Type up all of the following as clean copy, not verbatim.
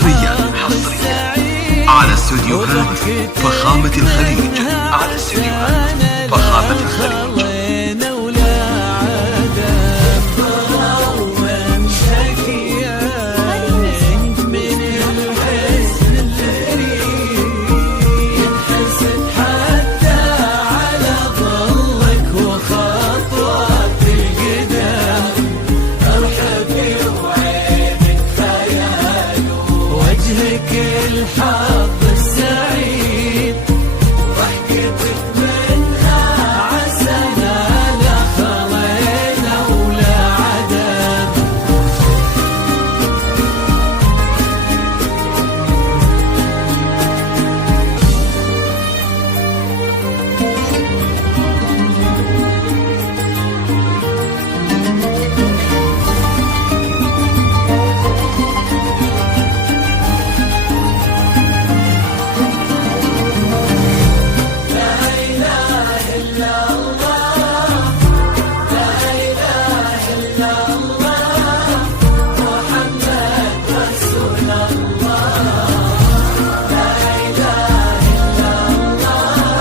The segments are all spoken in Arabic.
حصريا على استوديوهات فخامة الخليج. الحظ السعيد ضحكتك منها عسانا لا خلينا ولا عدم.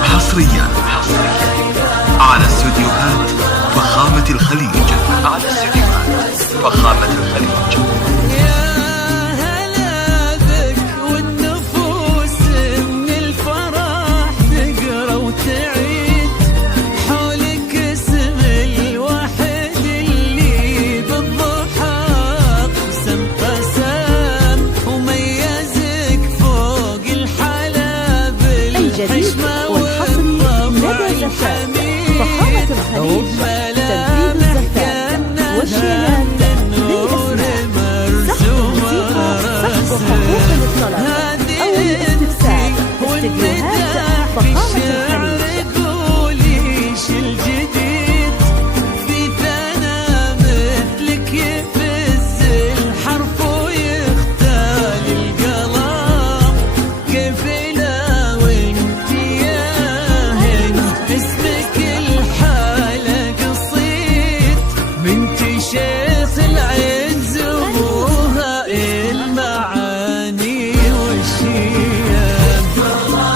حصريا على استوديوهات فخامة الخليج. يا هلا بك والنفوس من الفرح تقرا وتعيد حولك اسم الواحد اللي بالضحى قسم وميزك فوق الحلا بالحشمة فخامة الخليج تنفيذ الزكاة والشيلات بالإسماء سحب موسيقى سحب حقوق للطلب أو الاستفسار استديوهات فخامة الخليج. قوليش الجديد في ثنا مثلك يفز الحرف ويختال القلم كيف لا وانت يا هند اسمك الحالة قصيد بنت شيخ العز وابوها المعاني والشياب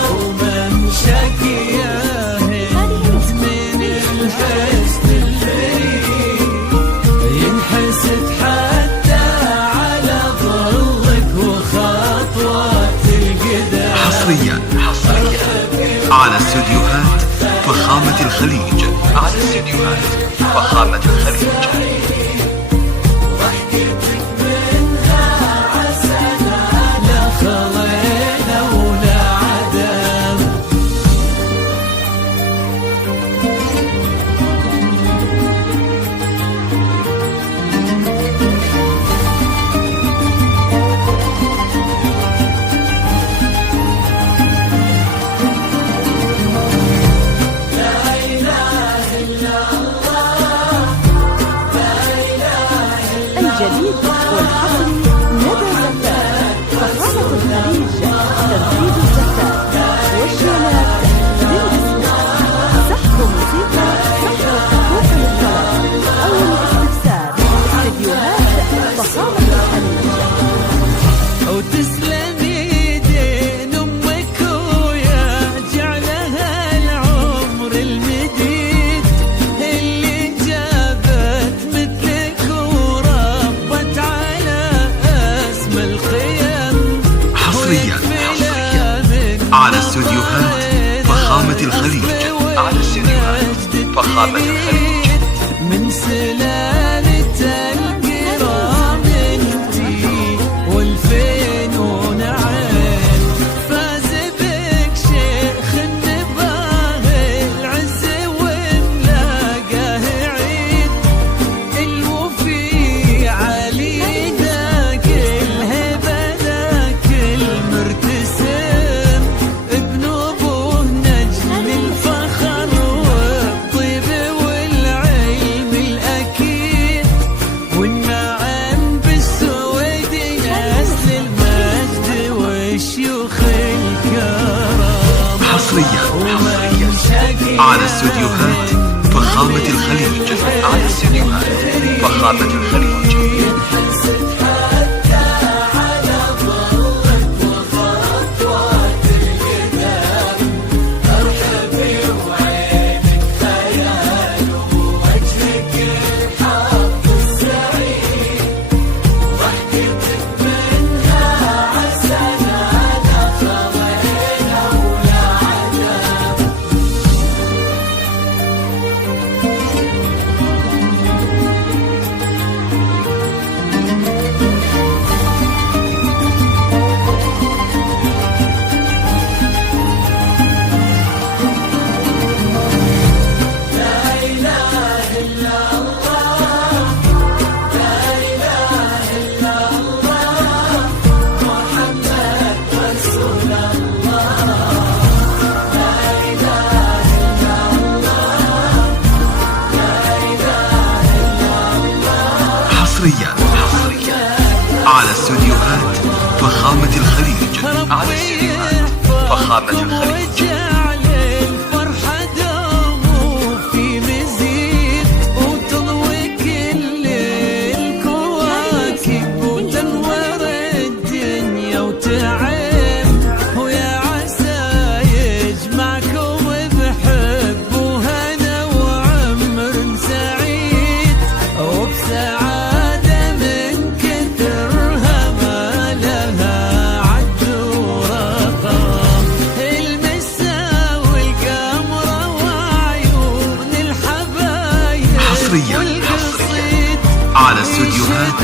وممشك يا هند من الحسن الفريد ينحسد حتى على ظلك وخطوات القدام. حصريا على استوديوهات فخامة الخليج. ضحكتك منها عسانا لا خلينا ولا عدم. الجديد والحصري ندى زكاة فخامة الخليج تنفيذ الزكاة والشيلات بالإسماء سحب موسيقى سحب حقوق للطلب أو الاستفسار استديوهات فخامة الخليج. وتسلم يدين امك ويا جعلها العمر المديد اللي جابت مثلك وربت على اسم الخيم. حصريا على استوديوهات فخامة الخليج. من سلالة الكرام انتي والفين ونعيم فاز بك شيخ النباه العز وملاقاه عيد الوفي علي ذاك الهبة ذاك المرتسم ابن ابوه نجم الفخر والطيب والعلم الأكيد والنعم بالسويد نسل المجد والشيوخ الكرام. حصريا على استوديوهات فخامة الخليج. ينحسد حتى على ظل على استديوهات فخامة الخليج. وجعل الفرحة دوم وفي مزيد وتضوي كل الكواكب وتنور الدنيا وتعم، ويا عسى يجمعكم بحب وهنا وعمر سعيد وبسعادة من كثرها ما لها عد ورقم. المسا والقمرة وعيون الحبايب حصرياً على استديوهات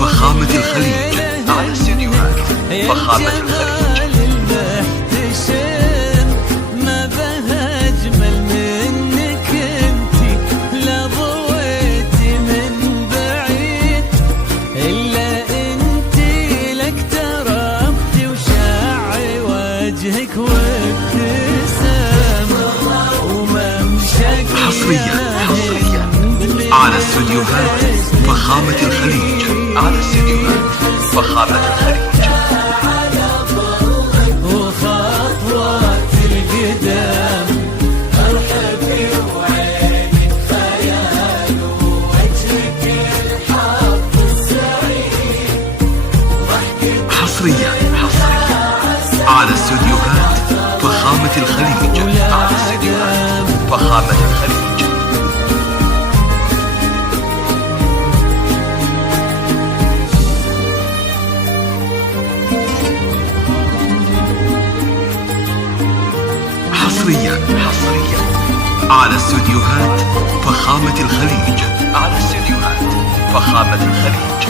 فخامة الخليج. على استديوهات فخامة الخليج. المحتشم ما بها أجمل منك انتي، لا ضويتي من بعيد إلا انتي لك تربتي وشاعي وجهك وابتسام وممشاك حصرياً على استديوهات فخامة الخليج. على استديوهات فخامة الخليج. وخطوات القدام ارحبي وعيني خيال ووجهك الحظ السعيد وضحكك. حصرياً على استديوهات فخامة الخليج. على استديوهات فخامة الخليج. حصرياً على استديوهات فخامة الخليج. على استديوهات فخامة الخليج.